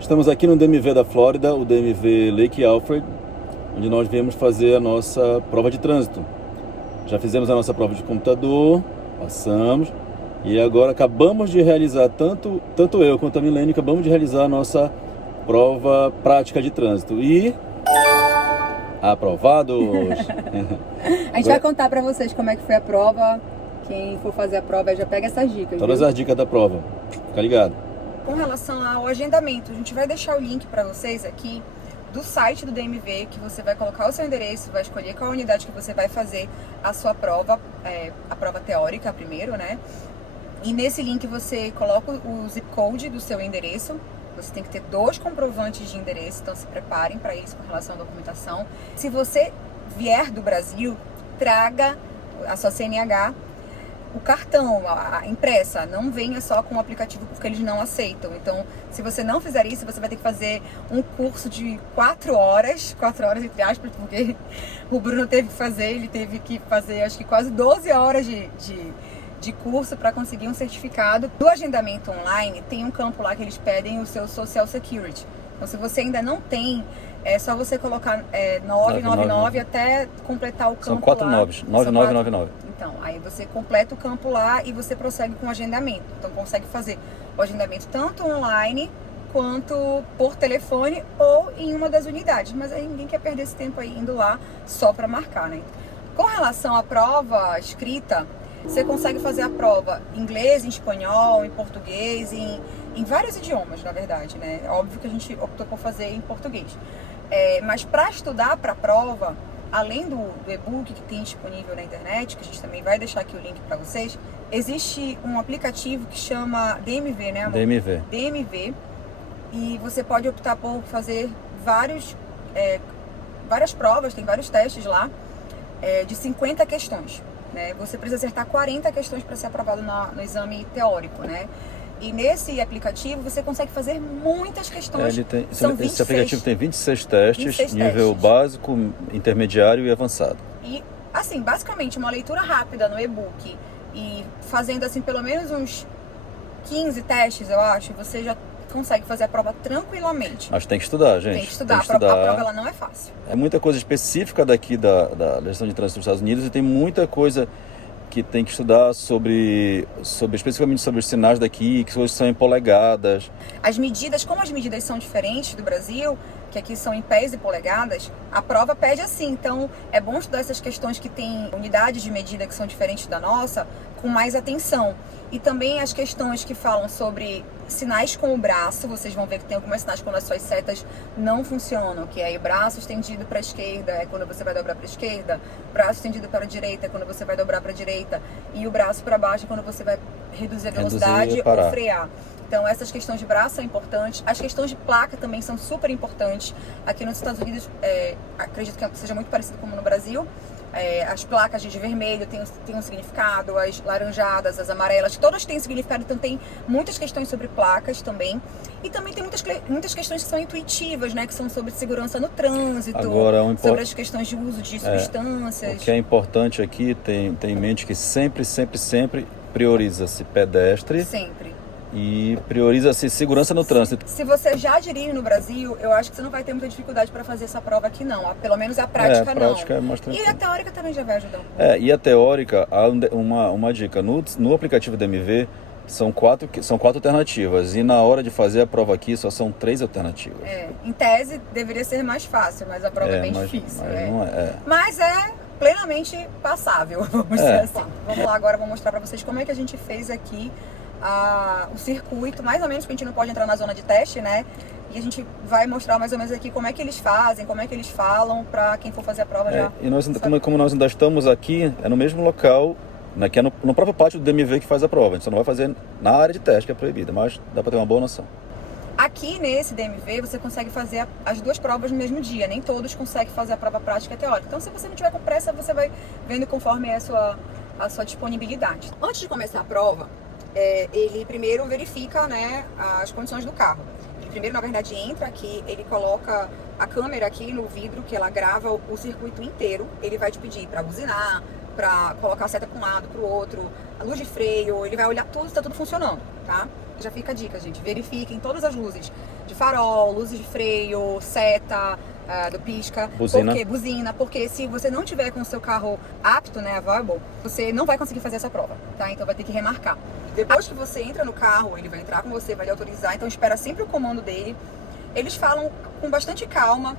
Estamos aqui no DMV da Flórida, o DMV Lake Alfred, onde nós viemos fazer a nossa prova de trânsito. Já fizemos a nossa prova de computador, passamos, e agora acabamos de realizar, tanto eu quanto a Milene, acabamos de realizar a nossa prova prática de trânsito. E aprovados! A gente vai contar pra vocês como é que foi a prova. Quem for fazer a prova já pega essas dicas. Todas as dicas da prova, fica ligado. Com relação ao agendamento, a gente vai deixar o link para vocês aqui do site do DMV, que você vai colocar o seu endereço, vai escolher qual unidade que você vai fazer a sua prova, a prova teórica primeiro, né? E nesse link você coloca o zip code do seu endereço. Você tem que ter 2 comprovantes de endereço, então se preparem para isso com relação à documentação. Se você vier do Brasil, traga a sua CNH, o cartão, a impressa, não venha só com o aplicativo porque eles não aceitam. Então, se você não fizer isso, você vai ter que fazer um curso de 4 horas entre aspas, porque o Bruno teve que fazer acho que quase 12 horas de curso para conseguir um certificado. Do agendamento online, tem um campo lá que eles pedem o seu Social Security. Então, se você ainda não tem, é só você colocar 999 até completar o campo. São 4 lá. 9999. Então, aí você completa o campo lá e você prossegue com o agendamento. Então, consegue fazer o agendamento tanto online quanto por telefone ou em uma das unidades. Mas aí ninguém quer perder esse tempo aí indo lá só para marcar, né? Com relação à prova escrita, você consegue fazer a prova em inglês, em espanhol, em português, em vários idiomas, na verdade, né? Óbvio que a gente optou por fazer em português. Mas para estudar para a prova, além do e-book que tem disponível na internet, que a gente também vai deixar aqui o link para vocês, existe um aplicativo que chama DMV, né, amor? DMV. E você pode optar por fazer várias provas, tem vários testes lá, de 50 questões. Né? Você precisa acertar 40 questões para ser aprovado no exame teórico, né? E nesse aplicativo você consegue fazer muitas questões. Esse aplicativo tem 26 testes, nível básico, intermediário e avançado. E, assim, basicamente uma leitura rápida no e-book e fazendo, assim, pelo menos uns 15 testes, eu acho, você já consegue fazer a prova tranquilamente. Mas tem que estudar, gente. Tem que estudar. A prova ela não é fácil. É muita coisa específica daqui da legislação de trânsito dos Estados Unidos e tem muita coisa que tem que estudar especificamente sobre os sinais daqui, que hoje são em polegadas. Como as medidas são diferentes do Brasil, que aqui são em pés e polegadas, a prova pede assim. Então, é bom estudar essas questões que têm unidades de medida que são diferentes da nossa, com mais atenção. E também as questões que falam sobre sinais com o braço, vocês vão ver que tem algumas sinais quando as suas setas não funcionam, que é o braço estendido para a esquerda, é quando você vai dobrar para a esquerda, braço estendido para a direita é quando você vai dobrar para a direita, e o braço para baixo é quando você vai reduzir a velocidade ou frear. Então, essas questões de braço são importantes. As questões de placa também são super importantes. Aqui nos Estados Unidos, acredito que seja muito parecido como no Brasil. As placas de vermelho têm um significado, as laranjadas, as amarelas, todas têm significado, então tem muitas questões sobre placas também. E também tem muitas questões que são intuitivas, né, que são sobre segurança no trânsito, sobre as questões de uso de substâncias. O que é importante aqui, tem em mente que sempre prioriza-se pedestre. Sempre. E prioriza-se segurança no trânsito. Se você já dirige no Brasil, eu acho que você não vai ter muita dificuldade para fazer essa prova aqui não. Pelo menos a prática não. A prática é mais tranquila. E a teórica também já vai ajudar um pouco. E a teórica, uma dica, no aplicativo DMV são quatro alternativas. E na hora de fazer a prova aqui só são 3 alternativas. Em tese deveria ser mais fácil, mas a prova é bem difícil. Mas é plenamente passável, vamos dizer assim. Vamos lá agora, vou mostrar para vocês como é que a gente fez aqui o circuito, mais ou menos, porque a gente não pode entrar na zona de teste, né? E a gente vai mostrar mais ou menos aqui como é que eles fazem, como é que eles falam, para quem for fazer a prova já. E nós, como nós ainda estamos aqui, no mesmo local, né, que é no próprio pátio do DMV que faz a prova. A gente só não vai fazer na área de teste, que é proibida, mas dá para ter uma boa noção. Aqui nesse DMV você consegue fazer as 2 provas no mesmo dia, nem todos conseguem fazer a prova prática e teórica. Então, se você não tiver com pressa, você vai vendo conforme é a sua disponibilidade. Antes de começar a prova, ele primeiro verifica, né, as condições do carro. Ele primeiro, na verdade, entra aqui, ele coloca a câmera aqui no vidro, que ela grava o circuito inteiro. Ele vai te pedir para buzinar, para colocar a seta para um lado, para o outro, a luz de freio, ele vai olhar tudo, está tudo funcionando, tá? Já fica a dica, gente, verifiquem todas as luzes de farol, luzes de freio, seta, do pisca, buzina, porque se você não tiver com o seu carro apto, né, available, você não vai conseguir fazer essa prova, tá? Então vai ter que remarcar. Depois que você entra no carro, ele vai entrar com você, vai lhe autorizar, então espera sempre o comando dele. Eles falam com bastante calma.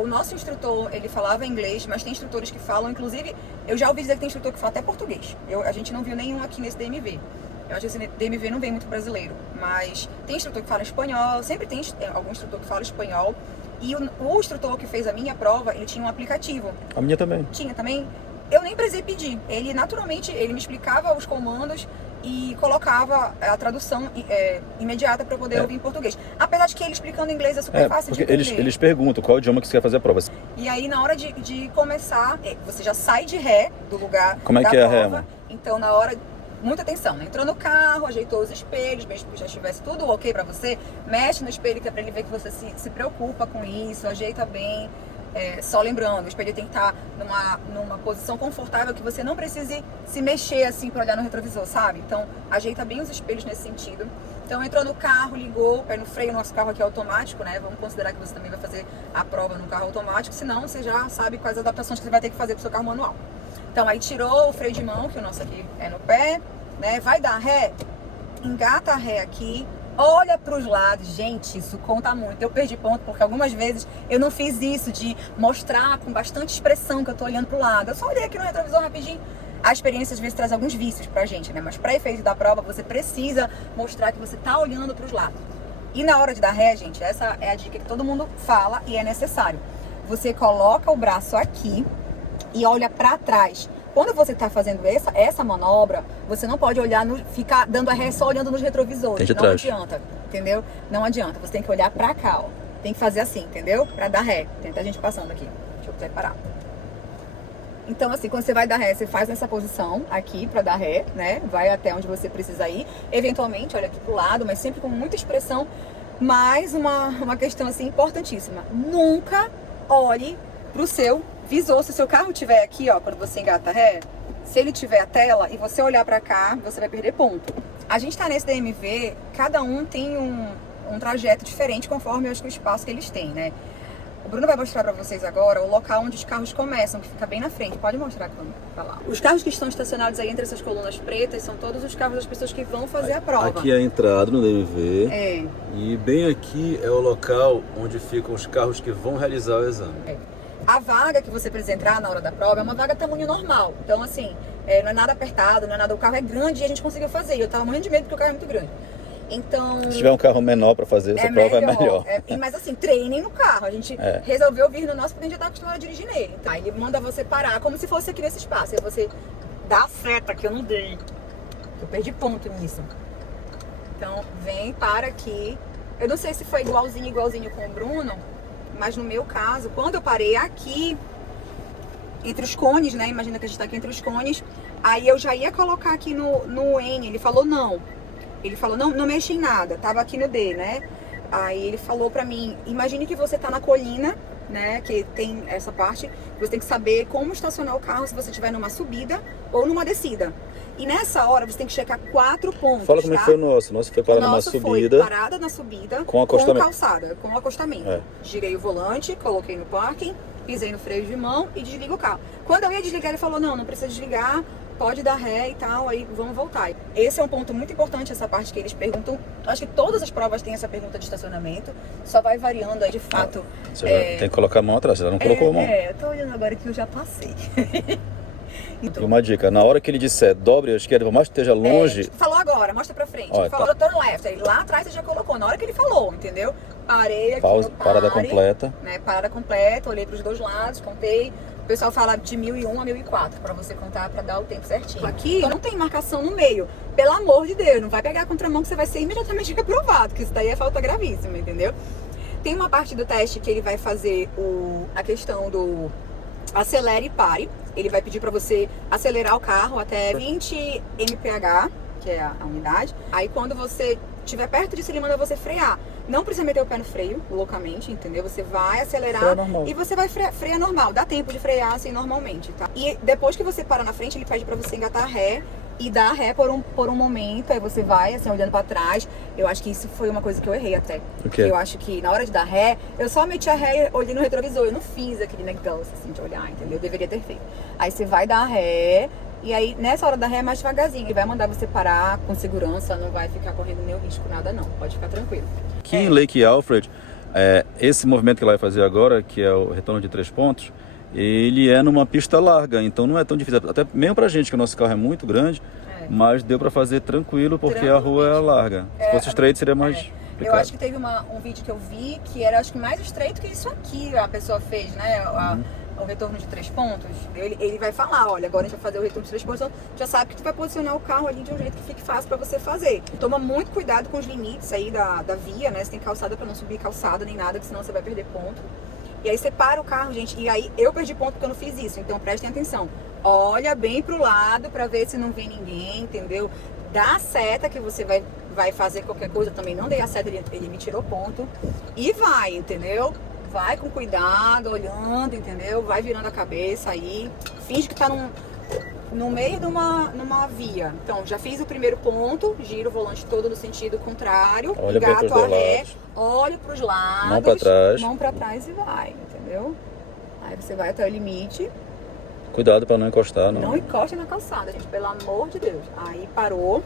O nosso instrutor, ele falava inglês, mas tem instrutores que falam, inclusive, eu já ouvi dizer que tem instrutor que fala até português. A gente não viu nenhum aqui nesse DMV. Eu acho que esse DMV não vem muito brasileiro, mas tem instrutor que fala espanhol, sempre tem algum instrutor que fala espanhol. E o instrutor que fez a minha prova, ele tinha um aplicativo. A minha também. Tinha também. Eu nem precisei pedir. Ele, naturalmente, ele me explicava os comandos e colocava a tradução imediata para poder ouvir em português. Apesar de que ele explicando em inglês é super fácil de entender. Eles perguntam qual é o idioma que você quer fazer a prova. E aí, na hora de começar, você já sai de ré do lugar Como é da que é a prova. ré, mano? Então, na hora... Muita atenção, né? Entrou no carro, ajeitou os espelhos, mesmo que já estivesse tudo ok pra você, mexe no espelho que é pra ele ver que você se preocupa com isso, ajeita bem. Só lembrando, o espelho tem que estar numa posição confortável que você não precise se mexer assim pra olhar no retrovisor, sabe? Então, ajeita bem os espelhos nesse sentido. Então, entrou no carro, ligou, pé no freio, nosso carro aqui é automático, né? Vamos considerar que você também vai fazer a prova no carro automático, senão você já sabe quais adaptações que você vai ter que fazer pro seu carro manual. Então, aí tirou o freio de mão, que o nosso aqui é no pé, né? Vai dar ré, engata a ré aqui, olha para os lados. Gente, isso conta muito. Eu perdi ponto porque algumas vezes eu não fiz isso de mostrar com bastante expressão que eu tô olhando pro lado. Eu só olhei aqui no retrovisor rapidinho. A experiência às vezes traz alguns vícios pra gente, né? Mas para efeito da prova, você precisa mostrar que você tá olhando pros lados. E na hora de dar ré, gente, essa é a dica que todo mundo fala e é necessário. Você coloca o braço aqui e olha para trás. Quando você está fazendo essa manobra, você não pode olhar, ficar dando a ré só olhando nos retrovisores. Não adianta, entendeu? Não adianta. Você tem que olhar para cá, ó. Tem que fazer assim, entendeu? Para dar ré. Tem até gente passando aqui. Deixa eu preparar. Então, assim, quando você vai dar ré, você faz nessa posição aqui para dar ré, né? Vai até onde você precisa ir. Eventualmente, olha aqui pro lado, mas sempre com muita expressão. Mais uma questão, assim, importantíssima. Nunca olhe pro seu visor. Se o seu carro estiver aqui, ó, quando você engata ré, se ele tiver a tela e você olhar pra cá, você vai perder ponto. A gente tá nesse DMV, cada um tem um trajeto diferente conforme eu acho que o espaço que eles têm, né? O Bruno vai mostrar pra vocês agora o local onde os carros começam, que fica bem na frente. Pode mostrar quando falar. Os carros que estão estacionados aí entre essas colunas pretas são todos os carros das pessoas que vão fazer a prova. Aqui é a entrada no DMV. E bem aqui é o local onde ficam os carros que vão realizar o exame. A vaga que você precisa entrar na hora da prova é uma vaga tamanho normal. Então, assim, não é nada apertado, não é nada... O carro é grande e a gente conseguiu fazer. E eu tava morrendo de medo porque o carro é muito grande. Então... Se tiver um carro menor para fazer essa prova, é melhor. Mas assim, treinem no carro. A gente resolveu vir no nosso porque a gente já tá acostumado a dirigir nele. Tá? Ele manda você parar como se fosse aqui nesse espaço. Aí você dá a seta que eu não dei. Eu perdi ponto nisso. Então, vem, para aqui. Eu não sei se foi igualzinho com o Bruno, mas no meu caso, quando eu parei aqui, entre os cones, né? Imagina que a gente tá aqui entre os cones. Aí eu já ia colocar aqui no N. Ele falou não. Ele falou, não mexe em nada. Tava aqui no D, né? Aí ele falou pra mim, imagine que você tá na colina, né? Que tem essa parte. Você tem que saber como estacionar o carro se você estiver numa subida ou numa descida. E nessa hora você tem que checar 4 pontos. Fala como foi o nosso. O nosso foi parar numa subida. Foi parada na subida com calçada, com acostamento. Girei o volante, coloquei no parking, pisei no freio de mão e desliguei o carro. Quando eu ia desligar, ele falou, não precisa desligar, pode dar ré e tal, aí vamos voltar. Esse é um ponto muito importante, essa parte que eles perguntam. Acho que todas as provas têm essa pergunta de estacionamento, só vai variando aí de fato. Você tem que colocar a mão atrás, você não colocou a mão. Eu tô olhando agora que eu já passei. Então, e uma dica, na hora que ele disser dobre à esquerda, por mais que esteja longe... Falou agora, mostra pra frente. Ele falou turn left, aí lá atrás você já colocou, na hora que ele falou, entendeu? Parei aqui no parada completa. Né, parada completa, olhei pros dois lados, contei. O pessoal fala de 1001 a 1004 pra você contar, pra dar o tempo certinho. Aqui não tem marcação no meio. Pelo amor de Deus, não vai pegar a contramão que você vai ser imediatamente reprovado, que isso daí é falta gravíssima, entendeu? Tem uma parte do teste que ele vai fazer a questão do acelere e pare. Ele vai pedir pra você acelerar o carro até 20 mph, que é a unidade. Aí quando você estiver perto disso, ele manda você frear. Não precisa meter o pé no freio, loucamente, entendeu? Você vai acelerar e você vai frear normal. Dá tempo de frear assim normalmente, tá? E depois que você para na frente, ele pede pra você engatar ré e dar ré por um momento. Aí você vai assim, olhando pra trás. Eu acho que isso foi uma coisa que eu errei até. O quê? Eu acho que na hora de dar ré, eu só meti a ré e olhei no retrovisor. Eu não fiz aquele negócio assim de olhar, entendeu? Eu deveria ter feito. Aí você vai dar ré, e aí nessa hora da ré é mais devagarzinho. Ele vai mandar você parar com segurança, não vai ficar correndo nenhum risco, nada não. Pode ficar tranquilo. Aqui em Lake Alfred, esse movimento que ela vai fazer agora, que é o retorno de 3 pontos, ele é numa pista larga, então não é tão difícil. Até mesmo pra gente, que o nosso carro é muito grande, mas deu pra fazer tranquilo, porque a rua é larga. Se fosse estreito, seria mais complicado. Eu acho que teve um vídeo que eu vi que era, acho que mais estreito que isso aqui a pessoa fez, né? O retorno de 3 pontos. Ele vai falar, olha, agora a gente vai fazer o retorno de 3 pontos, então já sabe que tu vai posicionar o carro ali de um jeito que fique fácil pra você fazer. Toma muito cuidado com os limites aí da via, né? Você tem calçada pra não subir calçada nem nada, que senão você vai perder ponto. E aí você para o carro, gente, e aí eu perdi ponto porque eu não fiz isso, então prestem atenção. Olha bem pro lado pra ver se não vem ninguém, entendeu? Dá a seta que você vai fazer qualquer coisa, também não dei a seta, ele me tirou ponto. E vai, entendeu? Vai com cuidado, olhando, entendeu? Vai virando a cabeça aí, finge que tá no meio de numa via. Então, já fiz o primeiro ponto, giro o volante todo no sentido contrário, engato a ré, olho pros lados, mão pra trás e vai, entendeu? Aí você vai até o limite. Cuidado para não encostar. Não encoste na calçada, gente, pelo amor de Deus. Aí parou.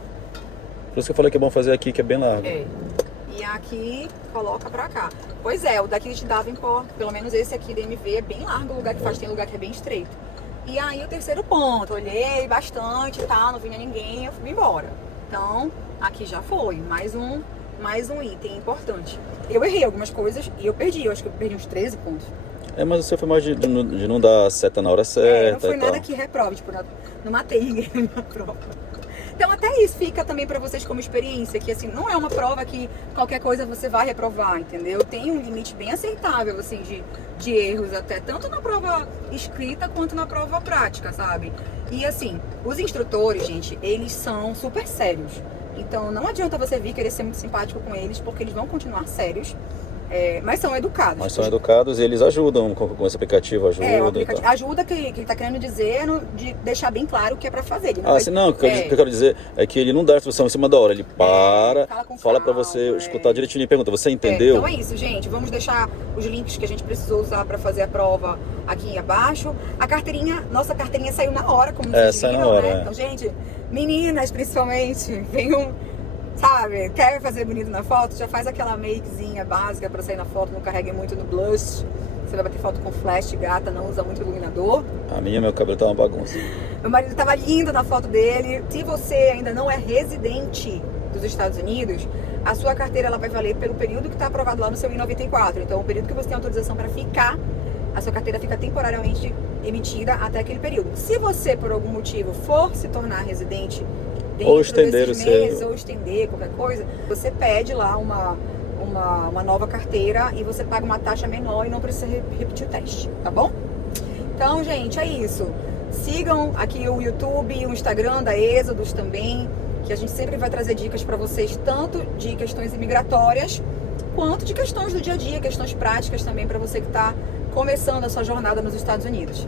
Por isso que eu falei que é bom fazer aqui, que é bem largo. E aqui, coloca pra cá. Pois é, o daqui de Davenport, pelo menos esse aqui da MV, é bem largo o lugar que faz, tem lugar que é bem estreito. E aí o terceiro ponto, olhei bastante e tal, não vinha ninguém, eu fui embora. Então, aqui já foi, mais um item importante. Eu errei algumas coisas e eu perdi, eu acho que eu perdi uns 13 pontos. Mas você foi mais de não dar a seta na hora certa. Não foi nada que reprove, tipo, não matei ninguém na prova. Então até isso fica também pra vocês como experiência, que assim, não é uma prova que qualquer coisa você vai reprovar, entendeu? Tem um limite bem aceitável, assim, de erros até, tanto na prova escrita quanto na prova prática, sabe? E assim, os instrutores, gente, eles são super sérios. Então não adianta você vir querer ser muito simpático com eles, porque eles vão continuar sérios. Mas são educados. Mas são educados e eles ajudam com esse aplicativo, ajuda que ele tá querendo dizer de deixar bem claro o que é pra fazer. Ele não, o que eu quero dizer é que ele não dá instrução em cima da hora, ele fala pra você escutar direitinho e pergunta, você entendeu? Então é isso, gente, vamos deixar os links que a gente precisou usar pra fazer a prova aqui abaixo. Nossa carteirinha saiu na hora, como vocês viram, né? Então, gente, meninas principalmente, venham... Sabe, quer fazer bonito na foto? Já faz aquela makezinha básica pra sair na foto, não carregue muito no blush. Você vai bater foto com flash, gata, não usa muito iluminador. Meu cabelo tá uma bagunça. Meu marido tava lindo na foto dele. Se você ainda não é residente dos Estados Unidos, a sua carteira ela vai valer pelo período que tá aprovado lá no seu I-94. Então, o período que você tem autorização pra ficar, a sua carteira fica temporariamente emitida até aquele período. Se você, por algum motivo, for se tornar residente ou estender desses meses, ou estender qualquer coisa, você pede lá uma nova carteira e você paga uma taxa menor e não precisa repetir o teste, tá bom? Então, gente, é isso. Sigam aqui o YouTube, o Instagram da Êxodos também, que a gente sempre vai trazer dicas pra vocês, tanto de questões imigratórias, quanto de questões do dia a dia, questões práticas também pra você que tá começando a sua jornada nos Estados Unidos.